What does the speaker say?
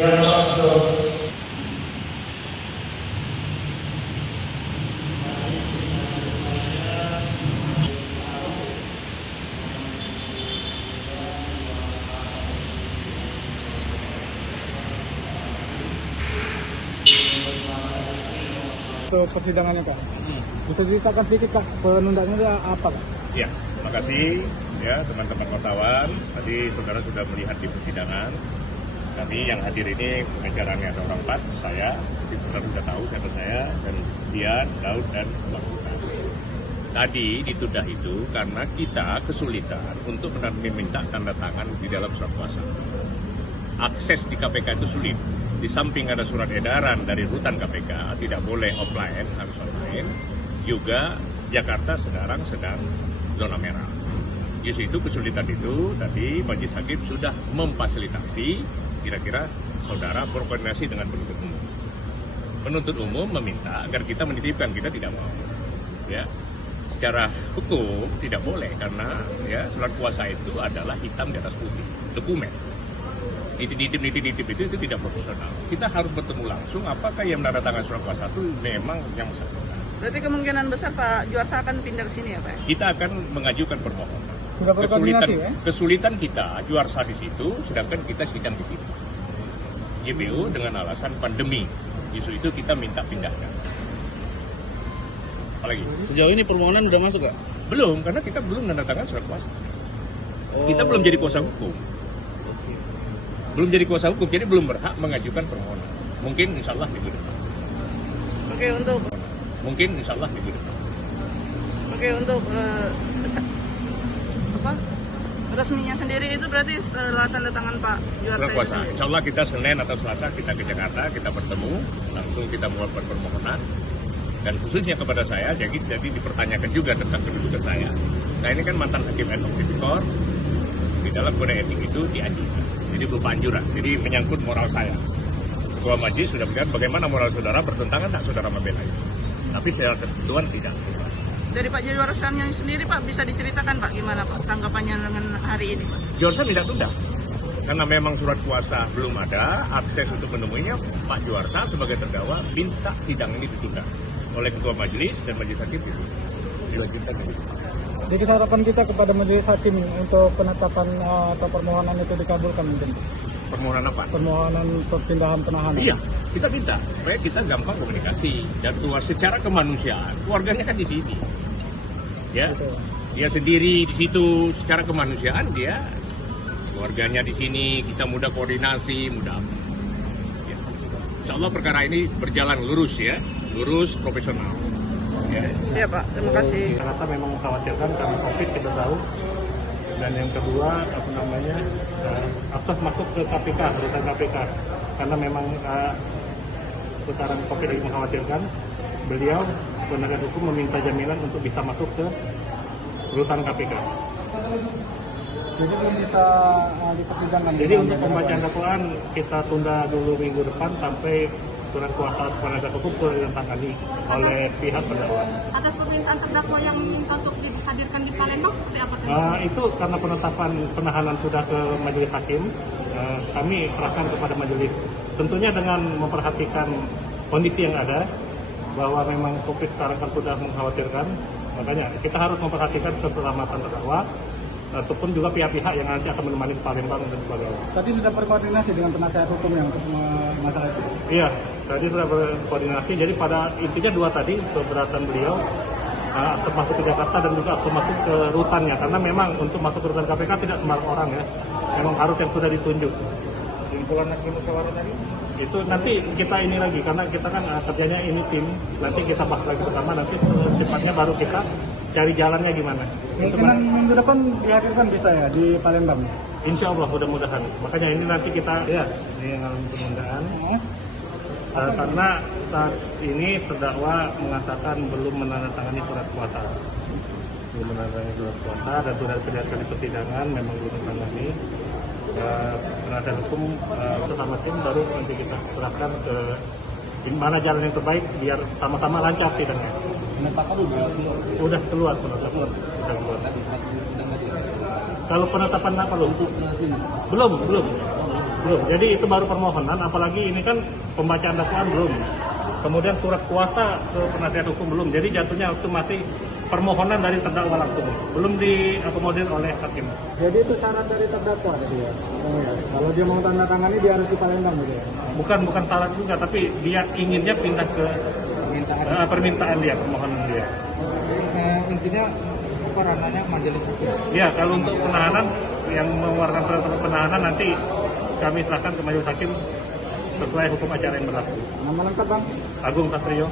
Untuk persidangannya Kak, bisa ceritakan sedikit Kak, penundaannya apa Kak? Ya, terima kasih ya teman-teman wartawan. Tadi saudara sudah melihat di persidangan. Kami yang hadir ini pengacaranya ada orang 4, saya, saudara sudah tahu siapa saya, dan Dian, Daud, dan Bang Lukas. Tadi ditunda itu karena kita kesulitan untuk meminta tanda tangan di dalam surat kuasa. Akses di KPK itu sulit. Di samping ada surat edaran dari rutan KPK, tidak boleh offline, harus online. Juga Jakarta sekarang sedang zona merah. Justru itu kesulitan itu, tadi Majelis Hakim sudah memfasilitasi, kira-kira saudara berkoordinasi dengan penuntut umum. Penuntut umum meminta agar kita menitipkan, kita tidak mau. Ya, secara hukum tidak boleh karena ya surat kuasa itu adalah hitam di atas putih, dokumen. Nitip-nitip itu tidak profesional. Kita harus bertemu langsung apakah yang menandatangani surat kuasa itu memang yang bersangkutan. Berarti kemungkinan besar Pak Juarsa akan pindah ke sini ya Pak? Kita akan mengajukan permohonan. Sudah berkoordinasi ya? Kesulitan kita Juarsa di situ, sedangkan kita sidang di sini. JPU dengan alasan pandemi, justru itu kita minta pindahkan. Apalagi? Sejauh ini permohonan udah masuk Kak? Belum, karena kita belum menandatangani surat kuasa. Kita belum jadi kuasa hukum. Belum jadi kuasa hukum, jadi belum berhak mengajukan permohonan. Mungkin insya Allah minggu depan. Oke, untuk Mungkin insya Allah minggu depan. Oke, untuk resminya sendiri itu berarti setelah tanda tangan Pak Juarsa Surat kuasa. itu? Insya Allah kita Senin atau Selasa kita ke Jakarta, kita bertemu, langsung kita membuat permohonan. Dan khususnya kepada saya, jadi dipertanyakan juga tentang kedudukan saya. Saya ini kan mantan hakim ad hoc tipikor, di dalam kode etik itu diajukan. Jadi berupa anjuran, jadi menyangkut moral saya. Ketua Majelis sudah bilang bagaimana moral saudara bertentangan tak saudara membela itu. Tapi secara ketentuan tidak. Dari Pak Juarsa sendiri Pak bisa diceritakan Pak gimana Pak tanggapannya dengan hari ini Pak? Juarsa minta tunda. Karena memang surat kuasa belum ada, akses untuk menemuinya, Pak Juarsa sebagai terdakwa minta sidang ini ditunda oleh Ketua Majelis dan Majelis Hakim itu dilanjutkan. Jadi harapan kita kepada Majelis Hakim untuk penetapan atau permohonan itu dikabulkan mungkin. Permohonan apa? Permohonan perpindahan penahanan. Iya, kita minta supaya kita gampang komunikasi dan secara kemanusiaan. Keluarganya kan di sini, ya. Betul. Dia sendiri di situ, secara kemanusiaan dia keluarganya di sini, kita mudah koordinasi, mudah. Ya. Insya Allah perkara ini berjalan lurus ya, lurus profesional. Ya. Iya Pak, terima kasih. Jakarta memang mengkhawatirkan karena COVID kita tahu. Dan yang kedua akses masuk ke KPK, rutan KPK, karena memang sekarang COVID lagi mengkhawatirkan. Beliau penegak hukum meminta jaminan untuk bisa masuk ke rutan KPK. Jadi belum bisa dipersidangkan. Jadi untuk pembacaan dakwaan kita tunda dulu minggu depan sampai surat kuasa penegak hukum ditandatangani oleh pihak terdakwa. Atas permintaan terdakwa yang minta untuk dihadirkan di Palembang seperti apa? Itu karena penetapan penahanan sudah ke Majelis Hakim, kami serahkan kepada Majelis. Tentunya dengan memperhatikan kondisi yang ada, bahwa memang COVID sekarang kan sudah mengkhawatirkan, makanya kita harus memperhatikan keselamatan terdakwa, ataupun juga pihak-pihak yang nanti akan menemani ke Palembang dan sebagainya. Tadi sudah berkoordinasi dengan penasihat hukum yang untuk masalah itu. Iya, tadi sudah berkoordinasi. Jadi pada intinya dua tadi keberatan beliau termasuk ke Jakarta dan juga termasuk ke rutannya, karena memang untuk masuk ke rutan KPK tidak semua orang ya, memang harus yang sudah ditunjuk. Simpulan hakim musyawarah tadi? Itu nanti kita ini lagi, karena kita kan kerjanya ini tim, nanti kita bahas lagi bersama, nanti secepatnya baru kita cari jalannya gimana. Kemungkinan minggu depan dihadirkan bisa ya di Palembang? Insya Allah mudah-mudahan. Makanya ini nanti kita ini mengalami penundaan. Karena saat ini terdakwa mengatakan belum menandatangani surat kuasa. Belum menandatangani surat kuasa dan sudah terlihat di persidangan memang belum menandatangani. Penasihat hukum bersama tim baru nanti kita serahkan ke Gimana jalan yang terbaik biar sama-sama lancar sidangnya. Penetapan Udah keluar penetapan. Udah keluar. Kalau penetapan apa belum? Belum. Jadi itu baru permohonan, apalagi ini kan pembacaan dakwaan belum. Kemudian surat kuasa ke penasihat hukum belum. Jadi jatuhnya itu masih permohonan dari terdakwa langsung, belum diakomodir oleh hakim. Jadi itu syarat dari terdakwa tadi ya. Oh, ya. Kalau dia mau tanda tangani dia harus di Palembang gitu ya. Bukan syarat juga, tapi dia inginnya pindah ke permintaan dia, permohonan dia. Intinya apa ranahnya majelis hukum. Ya, kalau untuk penahanan yang mengeluarkan peraturan penahanan nanti kami serahkan ke majelis hakim sesuai hukum acara yang berlaku. Nama lengkap Bang? Agung Satrio.